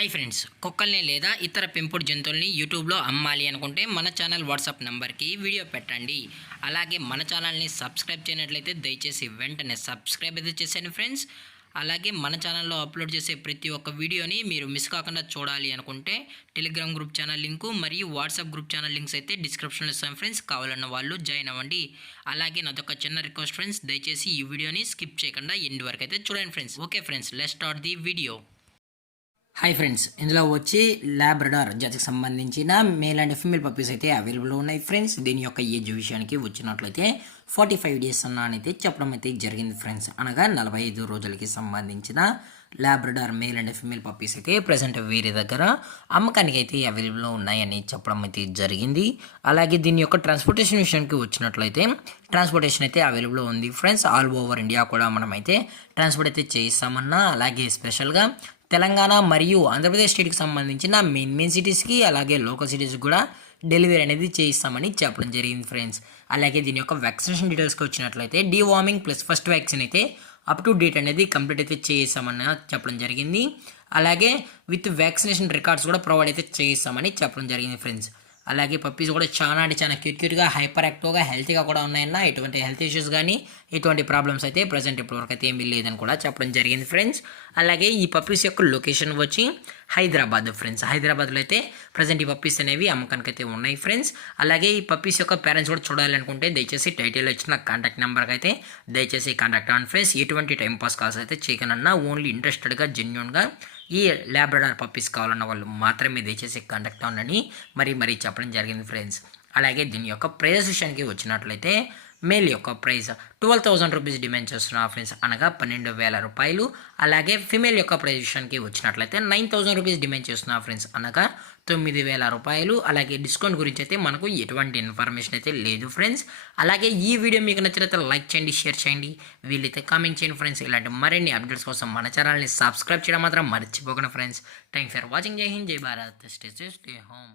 Hi friends, కుక్కల్ని లేదా ఇతర పెంపుడు జంతువుల్ని యూట్యూబ్లో అమ్మాలి అనుకుంటే మన ఛానల్ వాట్సాప్ నెంబర్కి వీడియో పెట్టండి. అలాగే మన ఛానల్ని సబ్స్క్రైబ్ చేయనట్లయితే దయచేసి వెంటనే సబ్స్క్రైబ్ అయితే చేసేయండి ఫ్రెండ్స్. అలాగే మన ఛానల్లో అప్లోడ్ చేసే ప్రతి ఒక్క వీడియోని మీరు మిస్ కాకుండా చూడాలి అనుకుంటే టెలిగ్రామ్ గ్రూప్ ఛానల్ లింకు మరియు వాట్సాప్ గ్రూప్ ఛానల్ లింక్స్ అయితే డిస్క్రిప్షన్లో ఇస్తాం ఫ్రెండ్స్. కావాలన్న వాళ్ళు జాయిన్ అవ్వండి. అలాగే నాదొక చిన్న రిక్వెస్ట్ ఫ్రెండ్స్, దయచేసి ఈ వీడియోని స్కిప్ చేయకుండా ఎండ్ వరకు అయితే చూడండి friends. Okay friends, let's start the video. Hi friends, ఇందులో వచ్చి లాబ్రడార్ జాతికి సంబంధించిన మేల్ అండ్ ఫీమేల్ పప్పీస్ అయితే అవైలబుల్ ఉన్నాయి ఫ్రెండ్స్. దీని యొక్క ఏజ్ విషయానికి వచ్చినట్లయితే 45 డేస్ అయితే చెప్పడం అయితే జరిగింది ఫ్రెండ్స్. అనగా 45 రోజులకి సంబంధించిన Labrador male and female puppies అయితే ప్రజెంట్ వీరి దగ్గర అమ్మకానికి అయితే అవైలబుల్ ఉన్నాయని చెప్పడం అయితే జరిగింది. అలాగే దీని యొక్క ట్రాన్స్పోర్టేషన్ విషయానికి వచ్చినట్లయితే ట్రాన్స్పోర్టేషన్ అయితే అవైలబుల్ ఉంది ఫ్రెండ్స్. ఆల్ ఓవర్ ఇండియా కూడా మనమైతే ట్రాన్స్పోర్ట్ అయితే చేయిస్తామన్నా, అలాగే స్పెషల్గా తెలంగాణ మరియు ఆంధ్రప్రదేశ్ స్టేట్కి సంబంధించిన మెయిన్ సిటీస్కి అలాగే లోకల్ సిటీస్కి కూడా డెలివరీ అనేది చేయిస్తామని చెప్పడం జరిగింది ఫ్రెండ్స్. అలాగే దీని యొక్క వ్యాక్సినేషన్ డీటెయిల్స్కి వచ్చినట్లయితే డీవార్మింగ్ ప్లస్ ఫస్ట్ వ్యాక్సిన్ అయితే అప్ టు డేట్ అనేది కంప్లీట్ అయితే చేయిస్తామని చెప్పడం జరిగింది. అలాగే విత్ వ్యాక్సినేషన్ రికార్డ్స్ కూడా ప్రొవైడ్ అయితే చేయిస్తామని చెప్పడం జరిగింది ఫ్రెండ్స్. అలాగే పప్పీస్ కూడా చాలా అంటే చాలా క్యూట్గా హైపర్ యాక్టివ్గా హెల్తీగా కూడా ఉన్నాయన్న, ఎటువంటి హెల్త్ ఇష్యూస్ కానీ ఎటువంటి ప్రాబ్లమ్స్ అయితే ప్రజెంట్ ఇప్పటివరకు అయితే ఏమీ లేదని కూడా చెప్పడం జరిగింది ఫ్రెండ్స్. అలాగే ఈ పప్పీస్ యొక్క లొకేషన్ వచ్చి హైదరాబాద్ ఫ్రెండ్స్. హైదరాబాద్లో అయితే ప్రజెంట్ ఈ పప్పీస్ అనేవి అమ్మకానికి అయితే ఉన్నాయి ఫ్రెండ్స్. అలాగే ఈ పప్పీస్ యొక్క పేరెంట్స్ కూడా చూడాలనుకుంటే దయచేసి టైటిల్లో ఇచ్చిన కాంటాక్ట్ నెంబర్కి అయితే దయచేసి కాంటాక్ట్ అవ్వండి ఫ్రెండ్స్. ఎటువంటి టైం పాస్ కాల్స్ అయితే చేయకనన్నా, ఓన్లీ ఇంట్రెస్టెడ్గా జెన్యూన్గా ఈ లాబ్రడార్ పప్పీస్ కావాలన్న వాళ్ళు మాత్రమే దయచేసి కాంటాక్ట్ అవ్వండి మరీ చెప్పడం జరిగింది ఫ్రెండ్స్. అలాగే దీని యొక్క ప్రైస్ విషయానికి వచ్చినట్లయితే మేల్ యొక్క ప్రైస్ 12,000 రూపీస్ డిమాండ్ చేస్తున్నా ఫ్రెండ్స్, అనగా 12,000 రూపాయలు. అలాగే ఫిమేల్ యొక్క ప్రైస్ విషయానికి వచ్చినట్లయితే 9,000 రూపీస్ డిమాండ్ చేస్తున్నా ఫ్రెండ్స్, అనగా 9,000 రూపాయలు. అలాగే డిస్కౌంట్ గురించి అయితే మనకు ఎటువంటి ఇన్ఫర్మేషన్ అయితే లేదు ఫ్రెండ్స్. అలాగే ఈ వీడియో మీకు నచ్చినట్లయితే లైక్ చేయండి, షేర్ చేయండి, వీళ్ళైతే కామెంట్ చేయండి ఫ్రెండ్స్. ఇలాంటి మరిన్ని అప్డేట్స్ కోసం మన ఛానల్ని సబ్స్క్రైబ్ చేయడం మాత్రం మర్చిపోకండి ఫ్రెండ్స్. Thanks for watching. జై హింద్, జై భారత్, స్టే హోమ్.